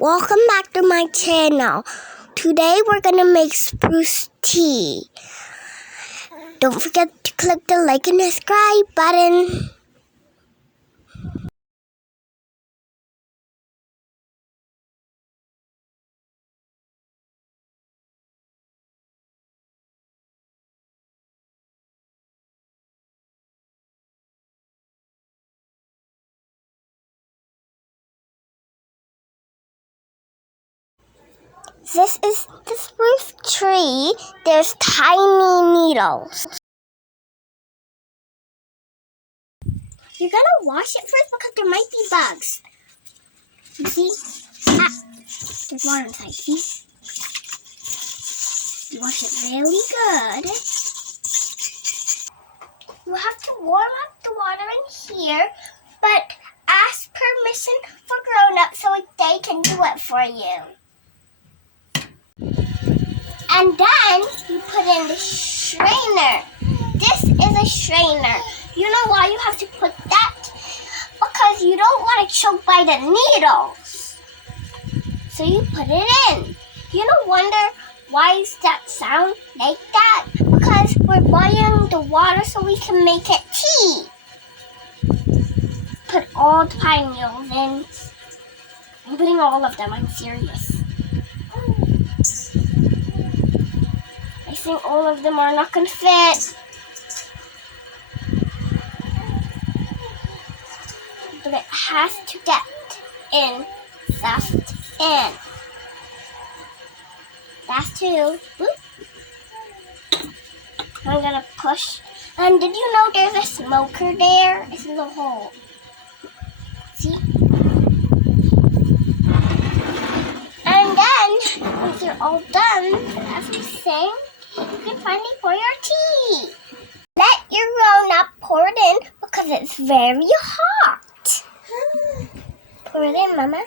Welcome back to my channel. Today we're gonna make spruce tea. Don't forget to click the like and subscribe button. This is the spruce tree. There's tiny needles. You're gonna wash it first because there might be bugs. You see? There's water inside. See? You wash it really good. You have to warm up the water in here, but ask permission for grown-ups so they can do it for you. And then you put in the strainer. This is a strainer. You know why you have to put that? Because you don't want to choke by the needles. So you put it in. You don't wonder why is that sound like that? Because we're boiling the water so we can make it tea. Put all the pine needles in. I'm putting all of them. I'm serious. I think all of them are not going to fit. But it has to get in, stuffed in. That's two. Boop. I'm going to push. And did you know there's a smoker there? It's in the hole. See? And then, once you're all done, as we sang, you can finally pour your tea. Let your grown-up pour it in because it's very hot. Pour it in, Mama.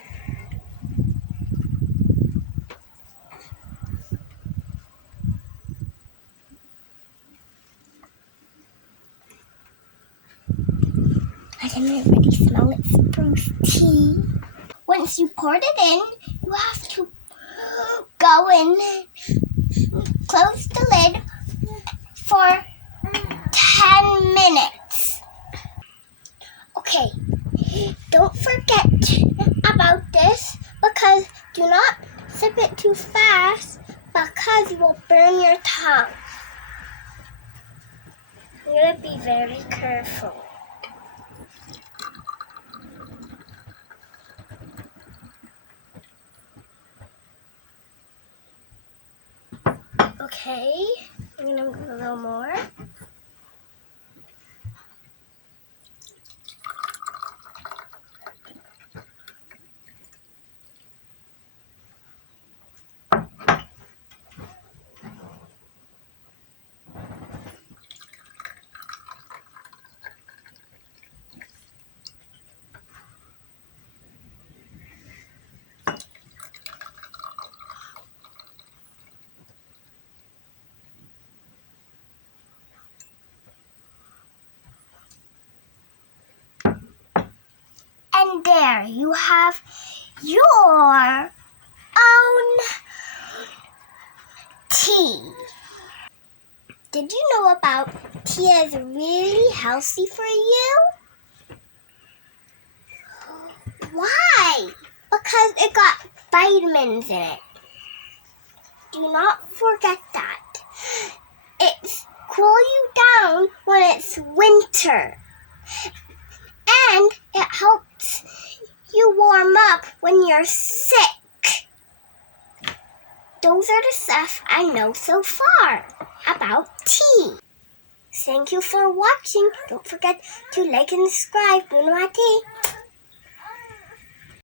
I can already smell it, spruce tea. Once you poured it in, you have to go in, close the lid for 10 minutes. Okay, don't forget about this because do not sip it too fast because you will burn your tongue. You gotta be very careful. Okay, I'm gonna move a little more. And there you have your own tea. Did you know about tea is really healthy for you? Why? Because it got vitamins in it. Do not forget that. It's cool you down when it's winter. And it helps you warm up when you're sick. Those are the stuff I know so far about tea. Thank you for watching. Don't forget to like and subscribe. Buonanotte.